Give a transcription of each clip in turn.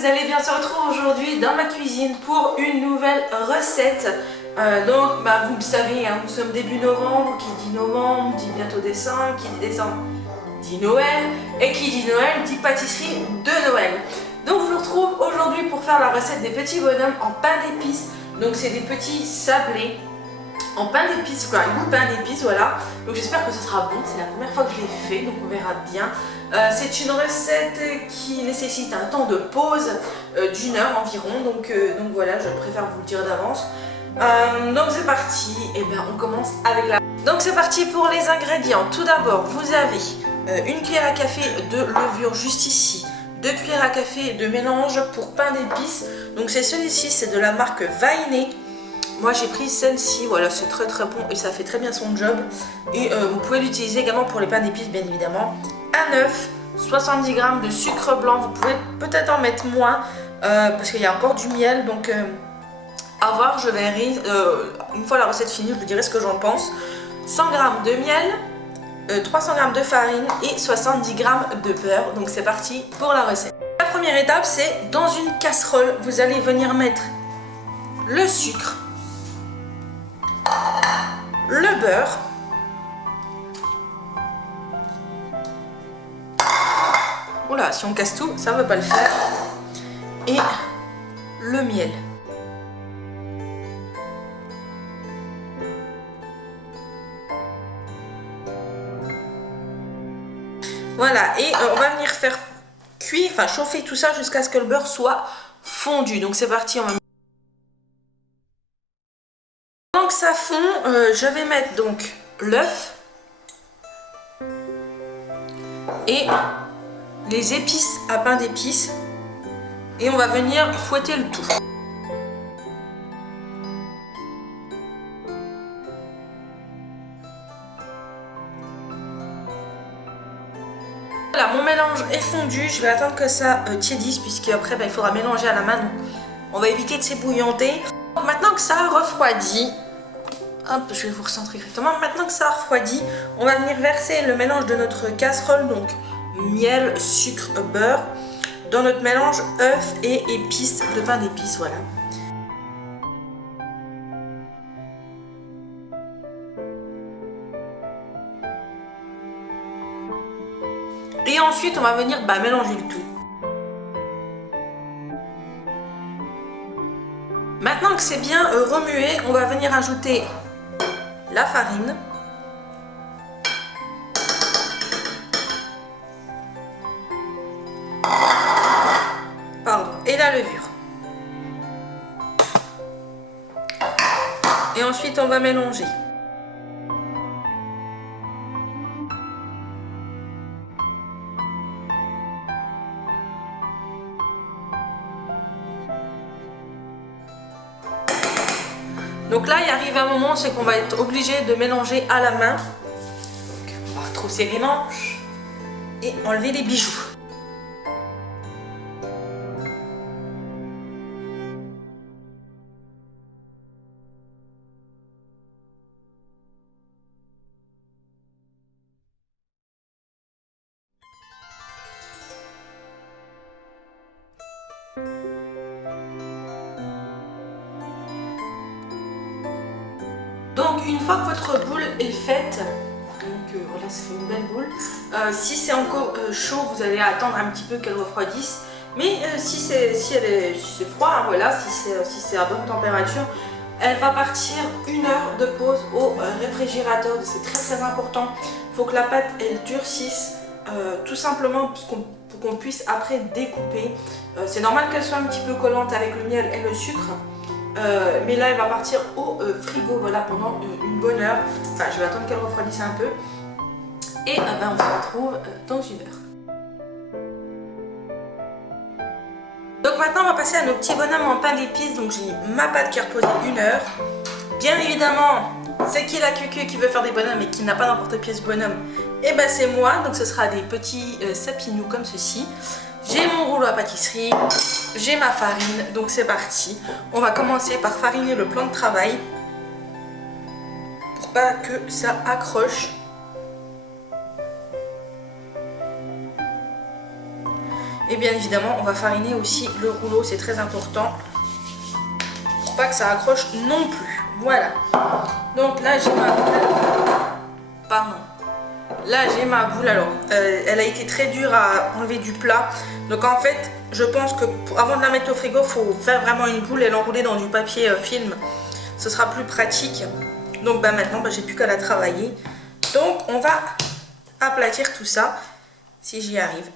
vous allez bien, se retrouve aujourd'hui dans ma cuisine pour une nouvelle recette. Vous le savez, hein, nous sommes début novembre, qui dit novembre dit bientôt décembre, qui dit décembre dit Noël, et qui dit Noël dit pâtisserie de Noël. Donc je vous retrouve aujourd'hui pour faire la recette des petits bonhommes en pain d'épices. Donc c'est des petits sablés en pain d'épices, quoi, un goût pain d'épices, voilà. Donc j'espère que ce sera bon, c'est la première fois que je l'ai fait, donc on verra bien. C'est une recette qui nécessite un temps de pause d'1 heure environ, donc voilà, je préfère vous le dire d'avance. Donc c'est parti, et bien on commence avec la... Donc c'est parti pour les ingrédients. Tout d'abord, vous avez 1 cuillère à café de levure juste ici, 2 cuillères à café de mélange pour pain d'épices. Donc c'est celui-ci, c'est de la marque Vainé. Moi j'ai pris celle-ci, voilà, c'est très très bon et ça fait très bien son job. Et vous pouvez l'utiliser également pour les pains d'épices, bien évidemment. Un œuf, 70 g de sucre blanc, vous pouvez peut-être en mettre moins parce qu'il y a encore du miel, donc à voir, je verrai. Une fois la recette finie, je vous dirai ce que j'en pense. 100 g de miel, 300 g de farine et 70 g de beurre. Donc c'est parti pour la recette. La première étape, c'est dans une casserole, vous allez venir mettre le sucre, le beurre, oula, si on casse tout, ça ne va pas le faire, et le miel. Voilà, et on va venir faire cuire, enfin chauffer tout ça jusqu'à ce que le beurre soit fondu. Donc c'est parti, on va... Donc ça fond, je vais mettre donc l'œuf et les épices à pain d'épices et on va venir fouetter le tout. Voilà, mon mélange est fondu, je vais attendre que ça tiédisse puisque après il faudra mélanger à la main, donc on va éviter de s'ébouillanter. Maintenant que ça a refroidi, hop, je vais vous recentrer exactement. Maintenant que ça a refroidi, on va venir verser le mélange de notre casserole, donc miel, sucre, beurre, dans notre mélange œufs et épices de pain d'épices, voilà. Et ensuite, on va venir mélanger le tout. Maintenant que c'est bien remué, on va venir ajouter la farine, et la levure. Et ensuite, on va mélanger. Donc là, il arrive un moment, c'est qu'on va être obligé de mélanger à la main. Donc, on va retrousser les manches et enlever les bijoux. Donc une fois que votre boule est faite, donc voilà, ça fait une belle boule. Si c'est encore chaud, vous allez attendre un petit peu qu'elle refroidisse. Mais si c'est froid, hein, voilà, si c'est à bonne température, elle va partir 1 heure de pause au réfrigérateur. C'est très très important. Il faut que la pâte elle durcisse, tout simplement pour qu'on puisse après découper. C'est normal qu'elle soit un petit peu collante avec le miel et le sucre. Mais là elle va partir au frigo, voilà, pendant une bonne heure. Enfin, je vais attendre qu'elle refroidisse un peu. Et on se retrouve dans 1 heure. Donc maintenant on va passer à nos petits bonhommes en pain d'épices. Donc j'ai ma pâte qui est reposée 1 heure. Bien évidemment, c'est qui la cucu qui veut faire des bonhommes et qui n'a pas d'emporte-pièce bonhomme, et ben c'est moi. Donc ce sera des petits sapinous comme ceci. J'ai mon rouleau à pâtisserie, j'ai ma farine, donc c'est parti. On va commencer par fariner le plan de travail pour pas que ça accroche. Et bien évidemment, on va fariner aussi le rouleau, c'est très important. Pour pas que ça accroche non plus. Voilà. Donc là, j'ai ma boule. Pardon. Là, j'ai ma boule. Alors, elle a été très dure à enlever du plat. Donc en fait, je pense que avant de la mettre au frigo, il faut faire vraiment une boule et l'enrouler dans du papier film. Ce sera plus pratique. Donc maintenant, j'ai plus qu'à la travailler. Donc on va aplatir tout ça, si j'y arrive.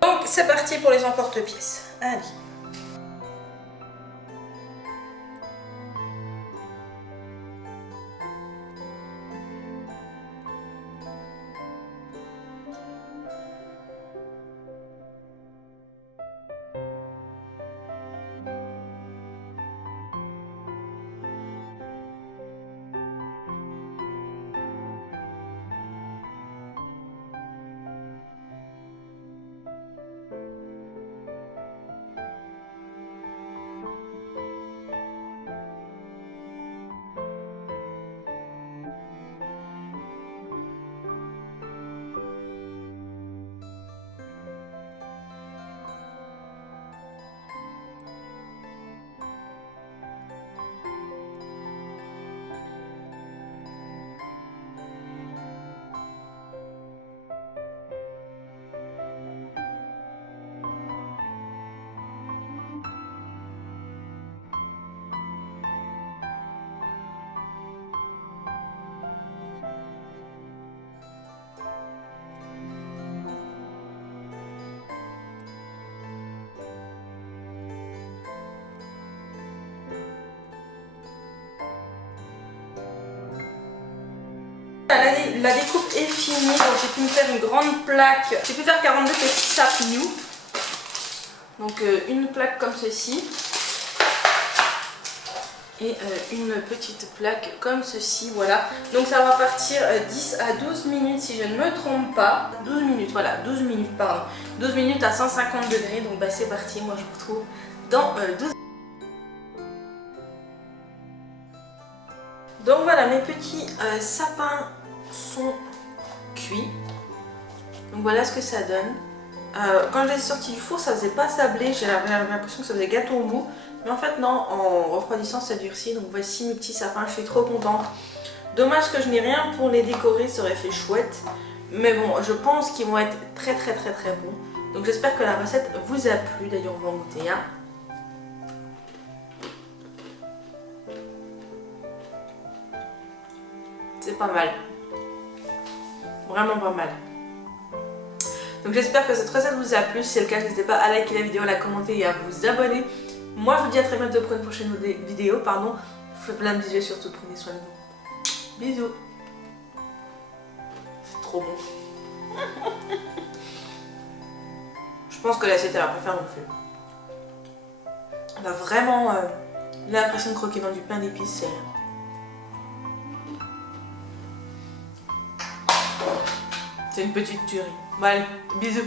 Donc c'est parti pour les emporte-pièces. Allez. La découpe est finie, donc j'ai pu me faire une grande plaque. J'ai pu faire 42 petits sapins. Donc une plaque comme ceci. Et une petite plaque comme ceci, voilà. Donc ça va partir 10 à 12 minutes si je ne me trompe pas. 12 minutes, voilà, 12 minutes, pardon. 12 minutes à 150 degrés, donc c'est parti, moi je vous retrouve dans 12. Donc voilà, mes petits sapins sont cuits. Donc voilà ce que ça donne. Quand je les ai sortis du four, ça faisait pas sablé, j'avais l'impression que ça faisait gâteau mou. Mais en fait non, en refroidissant ça durcit. Donc voici mes petits sapins, je suis trop contente. Dommage que je n'ai rien pour les décorer, ça aurait fait chouette. Mais bon, je pense qu'ils vont être très bons. Donc j'espère que la recette vous a plu. D'ailleurs on va en goûter un. C'est pas mal. Vraiment pas mal. Donc j'espère que cette recette vous a plu. Si c'est le cas, n'hésitez pas à liker la vidéo, à la commenter et à vous abonner. Moi je vous dis à très bientôt pour une prochaine vidéo. Pardon. Je vous fais plein de bisous et surtout prenez soin de vous. Bisous. C'est trop bon. Je pense que l'assiette elle va pas faire mon feu. On a vraiment l'impression de croquer dans du pain d'épices. C'est une petite tuerie. Bon allez, bisous.